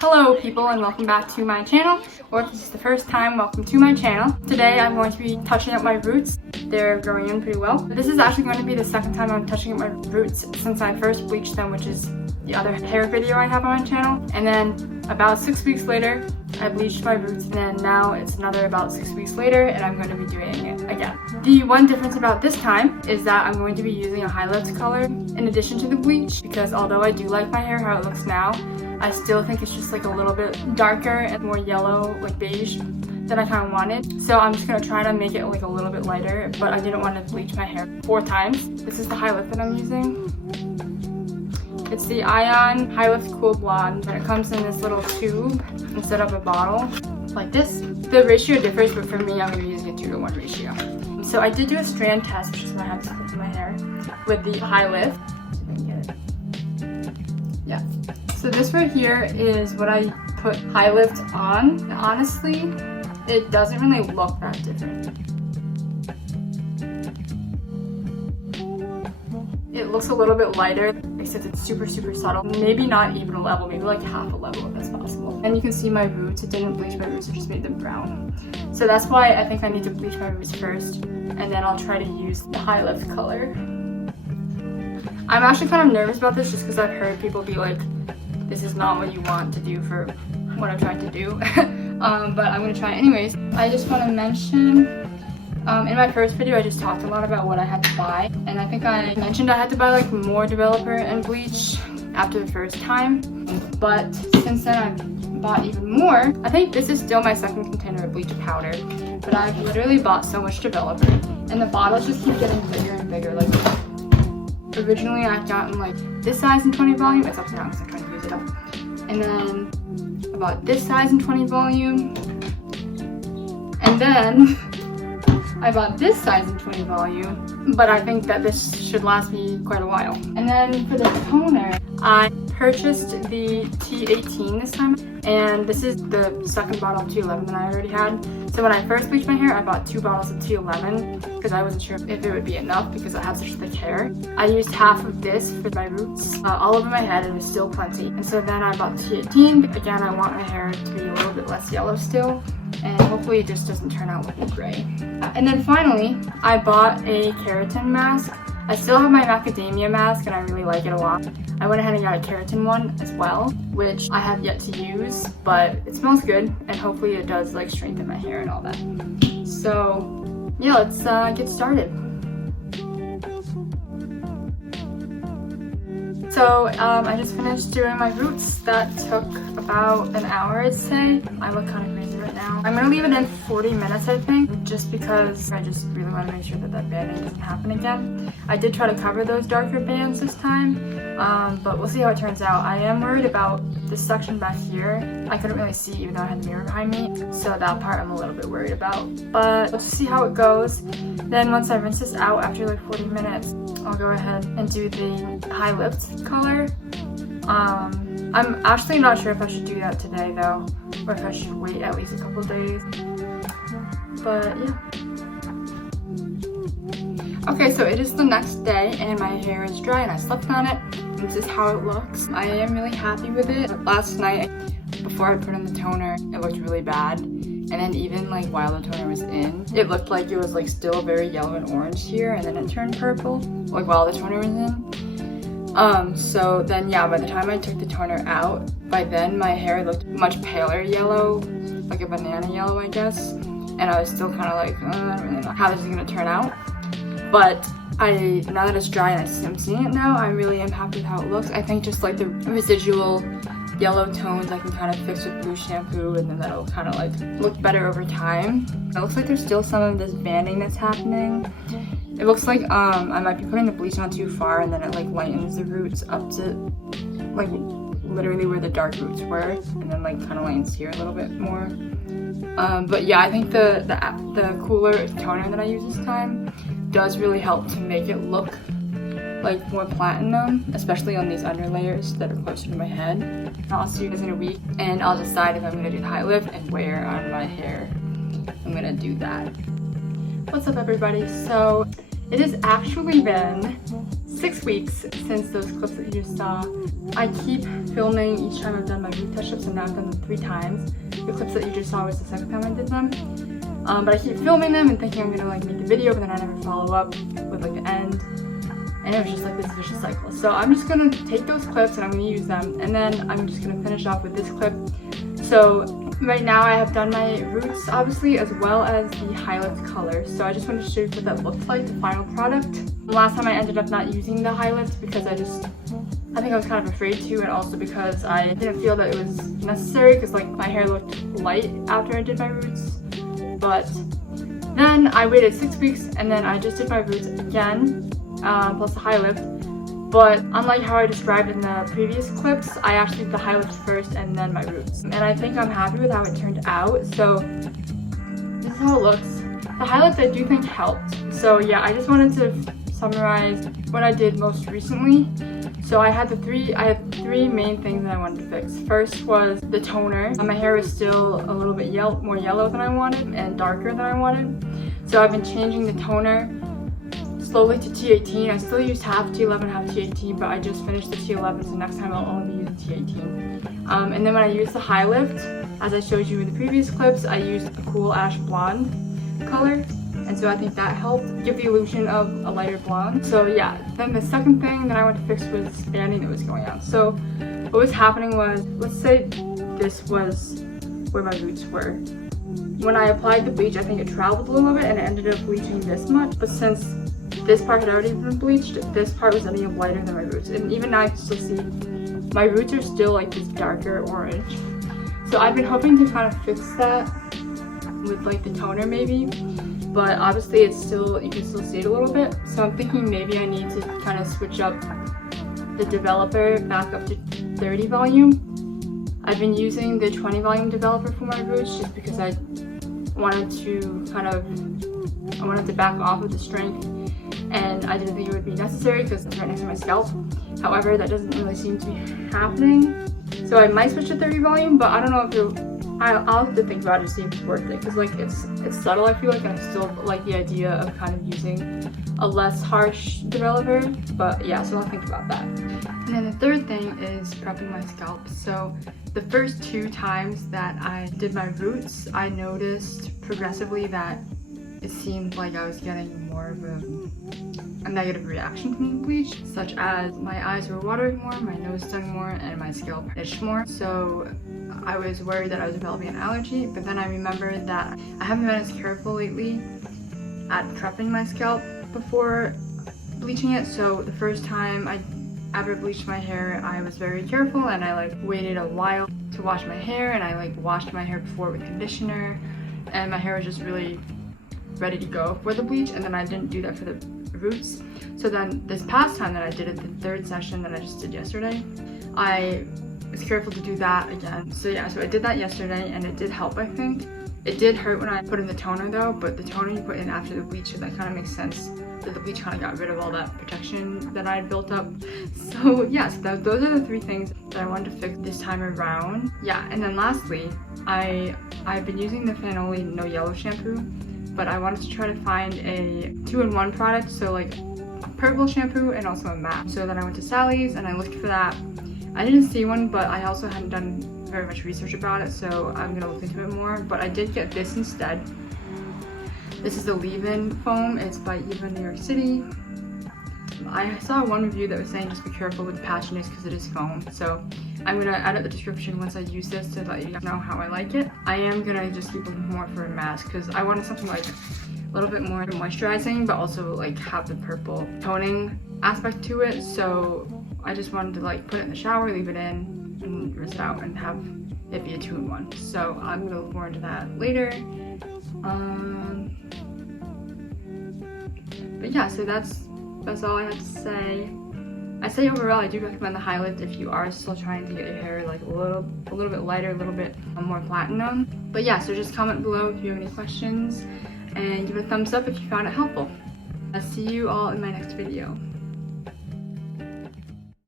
Hello people, and welcome back to my channel, or if this is the first time, welcome to my channel. Today I'm going to be touching up my roots. They're growing in pretty well. This is actually going to be the second time I'm touching up my roots since I first bleached them, which is the other hair video I have on my channel. And then about 6 weeks later, I bleached my roots, and then now it's another about 6 weeks later and I'm going to be doing it again. The one difference about this time is that I'm going to be using a highlight color in addition to the bleach, because although I do like my hair how it looks now, I still think it's just like a little bit darker and more yellow, like beige, than I kind of wanted. So I'm just going to try to make it like a little bit lighter, but I didn't want to bleach my hair 4 times. This is the highlight that I'm using. It's the Ion High Lift Cool Blonde, and it comes in this little tube instead of a bottle, like this. The ratio differs, but for me, I'm going to be using a 2:1 ratio. So I did do a strand test, which is what I have to put in my hair, with the High Lift. Yeah. So this right here is what I put High Lift on. And honestly, it doesn't really look that different. It looks a little bit lighter, except it's super subtle. Maybe not even a level, maybe like half a level if that's possible. And you can see my roots. It didn't bleach my roots, it just made them brown. So that's why I think I need to bleach my roots first, and then I'll try to use the High Lift color. I'm actually kind of nervous about this just because I've heard people be like, this is not what you want to do for what I'm trying to do. But I'm going to try it anyways. I just want to mention, in my first video I just talked a lot about what I had to buy. And I think I mentioned I had to buy like more developer and bleach after the first time. But since then I've bought even more. I think this is still my second container of bleach powder. But I've literally bought so much developer. And the bottles just keep getting bigger and bigger. Like originally I'd gotten like this size in 20 volume. It's upside down because I'm trying to use it up. And then about this size in 20 volume. And then I bought this size in 20 volume. But I think that this should last me quite a while. And then for the toner, I purchased the T18 this time. And this is the second bottle of T11 that I already had. So when I first bleached my hair, I bought 2 bottles of T11 because I wasn't sure if it would be enough because I have such thick hair. I used half of this for my roots all over my head, and it was still plenty. And so then I bought T18. Again, I want my hair to be a little bit less yellow still, and hopefully it just doesn't turn out looking gray. And then finally, I bought a Keratin mask. I still have my macadamia mask and I really like it a lot. I went ahead and got a keratin one as well, which I have yet to use, but it smells good and hopefully it does like strengthen my hair and all that. So yeah, let's get started. So I just finished doing my roots. That took about an hour, I'd say. I look kind of crazy right now. I'm gonna leave it in 40 minutes, I think, just because I just really want to make sure that that banding doesn't happen again. I did try to cover those darker bands this time, but we'll see how it turns out. I am worried about this section back here. I couldn't really see even though I had the mirror behind me, so that part I'm a little bit worried about. But let's see how it goes. Then once I rinse this out after like 40 minutes, I'll go ahead and do the High Lift color. I'm actually not sure if I should do that today though, or if I should wait at least a couple days. But yeah. Okay, so it is the next day and my hair is dry and I slept on it. This is how it looks. I am really happy with it. Last night, before I put on the toner, it looked really bad. And then even like while the toner was in, it looked like it was like still very yellow and orange here, and then it turned purple, like while the toner was in. So then yeah, by the time I took the toner out, by then my hair looked much paler yellow, like a banana yellow, I guess. And I was still kind of like, I don't really know how this is gonna turn out. But now that it's dry and I'm seeing it now, I really am happy with how it looks. I think just like the residual yellow tones I can kind of fix with blue shampoo, and then that'll kind of like look better over time. It looks like there's still some of this banding that's happening. It looks like I might be putting the bleach on too far, and then it like lightens the roots up to like literally where the dark roots were, and then like kind of lightens here a little bit more. But yeah, I think the cooler toner that I use this time does really help to make it look like more platinum, especially on these under layers that are closer to my head. I'll see you guys in a week and I'll decide if I'm gonna do the high lift and where on my hair I'm gonna do that. What's up everybody? So it has actually been 6 weeks since those clips that you just saw. I keep filming each time I've done my root touch-ups, and now I've done them 3 times. The clips that you just saw was the second time I did them. But I keep filming them and thinking I'm gonna like make the video, but then I never follow up with like the end. And it was just like this vicious cycle. So I'm just gonna take those clips and I'm gonna use them, and then I'm just gonna finish off with this clip. So right now I have done my roots obviously, as well as the highlight color. So I just wanted to show you what that looked like, the final product. Last time I ended up not using the highlights because I think I was kind of afraid to, and also because I didn't feel that it was necessary because like my hair looked light after I did my roots. But then I waited 6 weeks and then I just did my roots again, plus the high lift. But unlike how I described in the previous clips, I actually did the high lift first and then my roots. And I think I'm happy with how it turned out. So this is how it looks. The highlights I do think helped. So yeah, I just wanted to summarize what I did most recently. So I had three main things that I wanted to fix. First was the toner. My hair was still a little bit more yellow than I wanted and darker than I wanted. So I've been changing the toner slowly to T18. I still used half T11, half T18, but I just finished the T11, so next time I'll only be using T18. And then when I used the high lift, as I showed you in the previous clips, I used a cool ash blonde color. And so I think that helped give the illusion of a lighter blonde. So yeah, then the second thing that I wanted to fix was the banding that was going on. So what was happening was, let's say this was where my roots were. When I applied the bleach, I think it traveled a little bit and it ended up bleaching this much. But since this part had already been bleached, this part was ending up lighter than my roots. And even now I can still see my roots are still like this darker orange. So I've been hoping to kind of fix that with like the toner maybe. But obviously it's still, you can still see it a little bit. So I'm thinking maybe I need to kind of switch up the developer back up to 30 volume. I've been using the 20 volume developer for my roots just because I wanted to back off of the strength, and I didn't think it would be necessary because it's right next to my scalp. However, that doesn't really seem to be happening. So I might switch to 30 volume, but I don't know if I'll have to think about it to see if it's worth it, because like it's subtle, I feel like, and I still like the idea of kind of using a less harsh developer. But yeah, so I'll think about that. And then the third thing is prepping my scalp. So the first 2 times that I did my roots, I noticed progressively that it seemed like I was getting more of a negative reaction from the bleach, such as my eyes were watering more, my nose stung more, and my scalp itched more. So I was worried that I was developing an allergy, but then I remembered that I haven't been as careful lately at prepping my scalp before bleaching it. So the first time I ever bleached my hair, I was very careful and I like waited a while to wash my hair, and I like washed my hair before with conditioner, and my hair was just really ready to go for the bleach, and then I didn't do that for the roots. So then this past time that I did it, the third session that I just did yesterday, I was careful to do that again. So yeah, so I did that yesterday and it did help, I think. It did hurt when I put in the toner though, but the toner you put in after the bleach, so that kind of makes sense that the bleach kind of got rid of all that protection that I had built up. So yeah, so those are the 3 things that I wanted to fix this time around. Yeah, and then lastly, I've been using the Fanoli No Yellow shampoo, but I wanted to try to find a 2-in-1 product, so like a purple shampoo and also a matte. So then I went to Sally's and I looked for that. I didn't see one, but I also hadn't done very much research about it, so I'm gonna look into it more. But I did get this instead. This is the leave-in foam. It's by Eva NYC. I saw one review that was saying just be careful with the patchiness because it is foam. So I'm gonna edit the description once I use this to let you guys know how I like it. I am gonna just keep looking more for a mask because I wanted something like a little bit more moisturizing, but also like have the purple toning aspect to it. So I just wanted to like put it in the shower, leave it in, and rinse it out, and have it be a 2-in-1. So I'm gonna look more into that later. But yeah, so that's all I have to say. I say overall, I do recommend the high lift if you are still trying to get your hair like a little bit lighter, a little bit more platinum. But yeah, so just comment below if you have any questions, and give it a thumbs up if you found it helpful. I'll see you all in my next video.